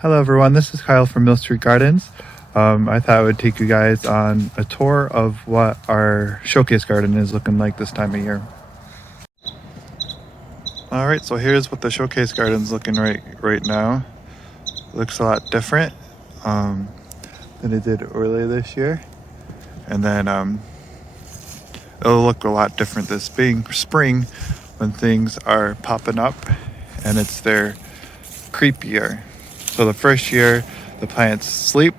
Hello everyone, this is Kyle from Mill Street Gardens. I thought I would take you guys on a tour of what our showcase garden is looking like this time of year. Alright, so here's what the showcase garden's looking right now. It looks a lot different than it did earlier this year. And then it'll look a lot different this spring when things are popping up and it's their creep year. So the first year, the plants sleep.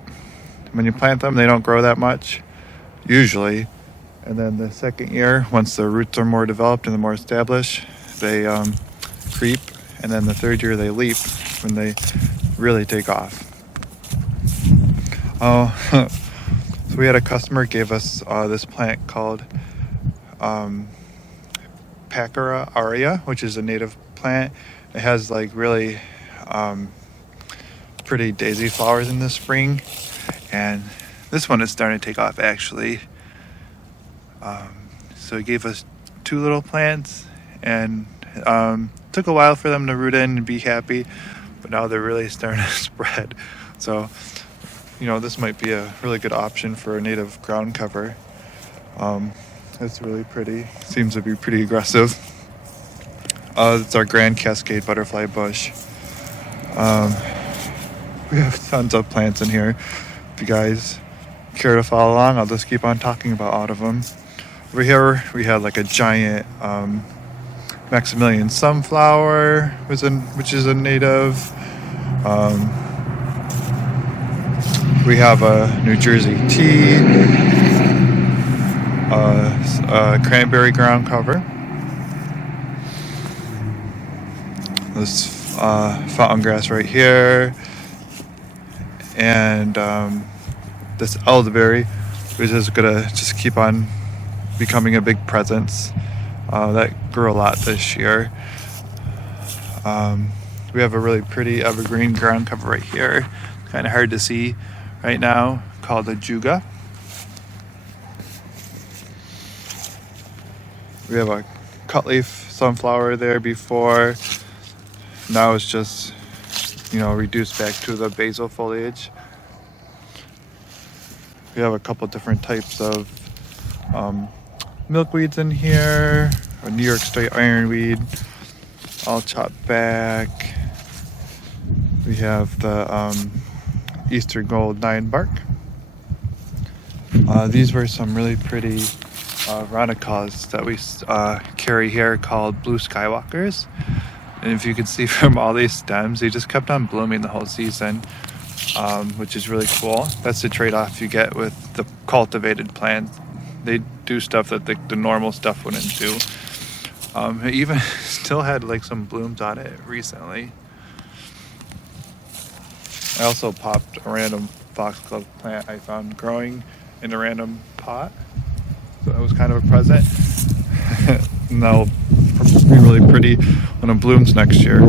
When you plant them, they don't grow that much, usually. And then the second year, once the roots are more developed and they're more established, they creep. And then the third year, they leap when they really take off. So we had a customer gave us this plant called Pachyra aurea, which is a native plant. It has like really pretty daisy flowers in the spring, and this one is starting to take off actually. So he gave us 2 little plants, and took a while for them to root in and be happy, but now they're really starting to spread. So this might be a really good option for a native ground cover. It's really pretty, seems to be pretty aggressive. It's our Grand Cascade butterfly bush. We have tons of plants in here. If you guys care to follow along, I'll just keep on talking about all of them. Over here, we have like a giant Maximilian sunflower, which is a native. We have a New Jersey tea, a cranberry ground cover. This fountain grass right here. And this elderberry, which is gonna just keep on becoming a big presence. That grew a lot this year. We have a really pretty evergreen ground cover right here, kind of hard to see right now, called a juga. We have a cutleaf sunflower there before. Now it's just reduced back to the basal foliage. We have a couple different types of milkweeds in here. A New York State ironweed, all chopped back. We have the Eastern Gold 9 bark. These were some really pretty Ranunculus that we carry here called Blue Skywalkers. And if you can see from all these stems, they just kept on blooming the whole season, which is really cool. That's the trade-off you get with the cultivated plants. They do stuff that the normal stuff wouldn't do. It even still had like some blooms on it recently. I also popped a random foxglove plant I found growing in a random pot. So that was kind of a present. And that'll be really pretty when it blooms next year.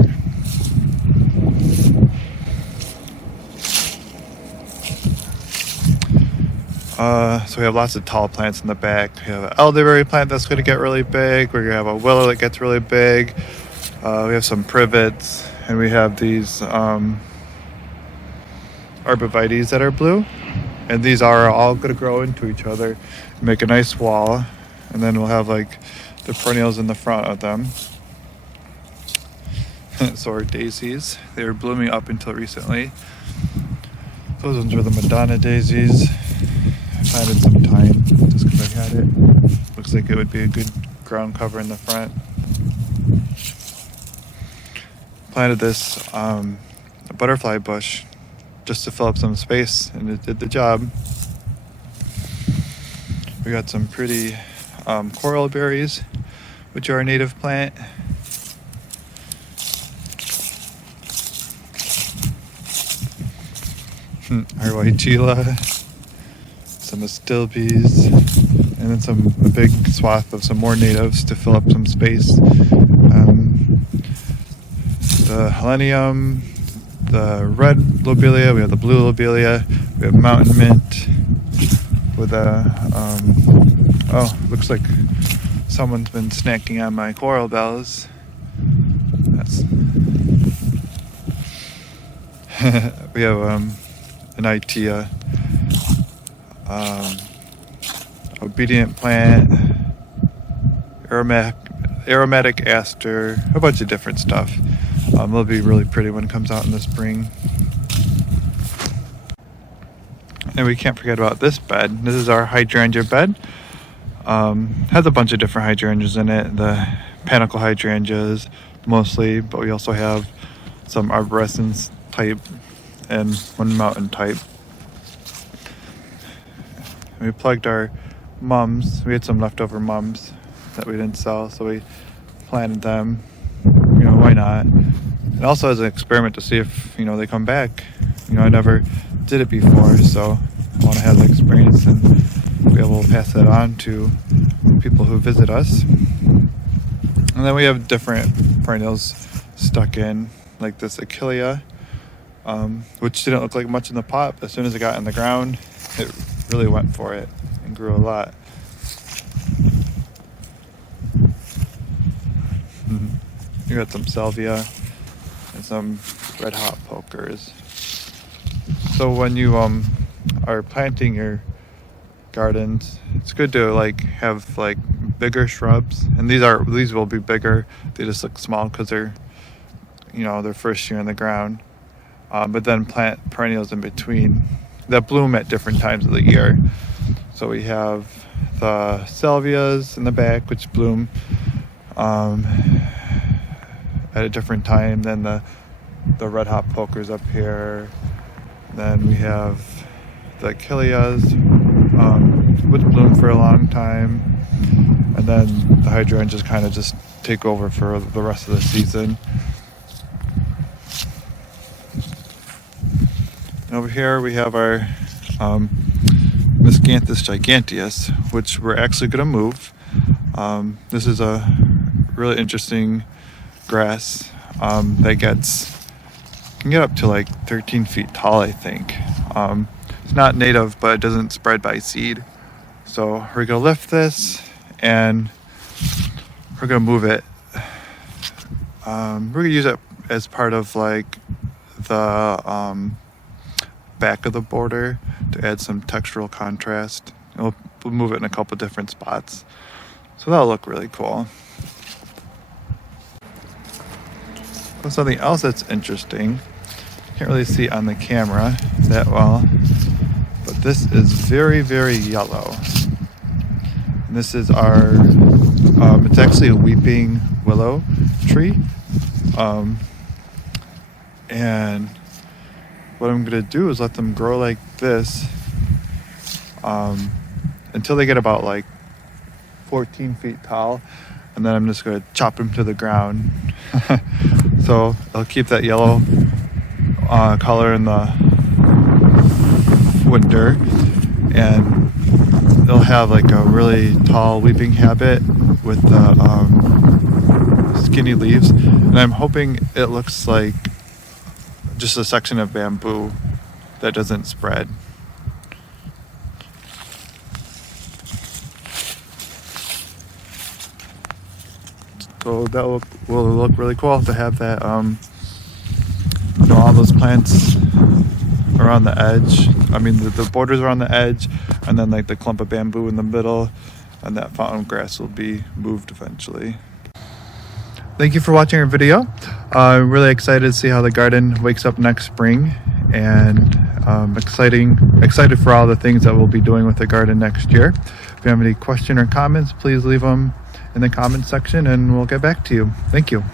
So we have lots of tall plants in the back. We have an elderberry plant that's going to get really big. We're going to have a willow that gets really big. We have some privets, and we have these arborvitaes that are blue. And these are all going to grow into each other and make a nice wall. And then we'll have like the perennials in the front of them. So our daisies, they were blooming up until recently. Those ones were the Madonna daisies. I planted some thyme just because I had it. Looks like it would be a good ground cover in the front. Planted this a butterfly bush just to fill up some space, and it did the job. We got some pretty coral berries, which are a native plant. Our white gila, some astilbes, and then a big swath of some more natives to fill up some space. The helenium, the red lobelia, we have the blue lobelia, we have mountain mint with looks like someone's been snacking on my coral bells. We have an itea, obedient plant, aromatic aster, a bunch of different stuff. It'll be really pretty when it comes out in the spring. And we can't forget about this bed. This is our hydrangea bed. Has a bunch of different hydrangeas in it. The panicle hydrangeas mostly, but we also have some arborescens type and one mountain type. We plugged our mums. We had some leftover mums that we didn't sell, so we planted them. You know, why not? And also as an experiment to see if, you know, they come back. You know, I never did it before, so I want to have the experience and be able to pass that on to people who visit us. And then we have different perennials stuck in, like this Achillea, which didn't look like much in the pot, but as soon as it got in the ground, it really went for it and grew a lot. You got some salvia and some red hot pokers. So when you are planting your gardens, it's good to like have like bigger shrubs, and these will be bigger. They just look small because they're, you know, their first year in the ground. But then plant perennials in between that bloom at different times of the year. So we have the salvias in the back, which bloom at a different time than the red hot pokers up here. Then we have the Achilleas, which bloom for a long time, and then the hydrangeas kind of just take over for the rest of the season. And over here we have our Miscanthus giganteus, which we're actually going to move. This is a really interesting grass that can get up to like 13 feet tall, I think. It's not native, but it doesn't spread by seed. So we're gonna lift this and we're gonna move it. We're gonna use it as part of like the back of the border to add some textural contrast. We'll move it in a couple different spots. So that'll look really cool. Something else that's interesting, can't really see on the camera that well, but this is very, very yellow. And this is our, it's actually a weeping willow tree. And what I'm gonna do is let them grow like this until they get about like 14 feet tall. And then I'm just gonna chop them to the ground. So I'll keep that yellow color in the winter, and they'll have like a really tall weeping habit with the skinny leaves, and I'm hoping it looks like just a section of bamboo that doesn't spread. So that will look really cool to have that, you know, all those plants are on the edge. I mean, the borders are on the edge, and then like the clump of bamboo in the middle, and that fountain grass will be moved eventually. Thank you for watching our video. I'm really excited to see how the garden wakes up next spring, and excited for all the things that we'll be doing with the garden next year. If you have any questions or comments, please leave them in the comment section and we'll get back to you. Thank you.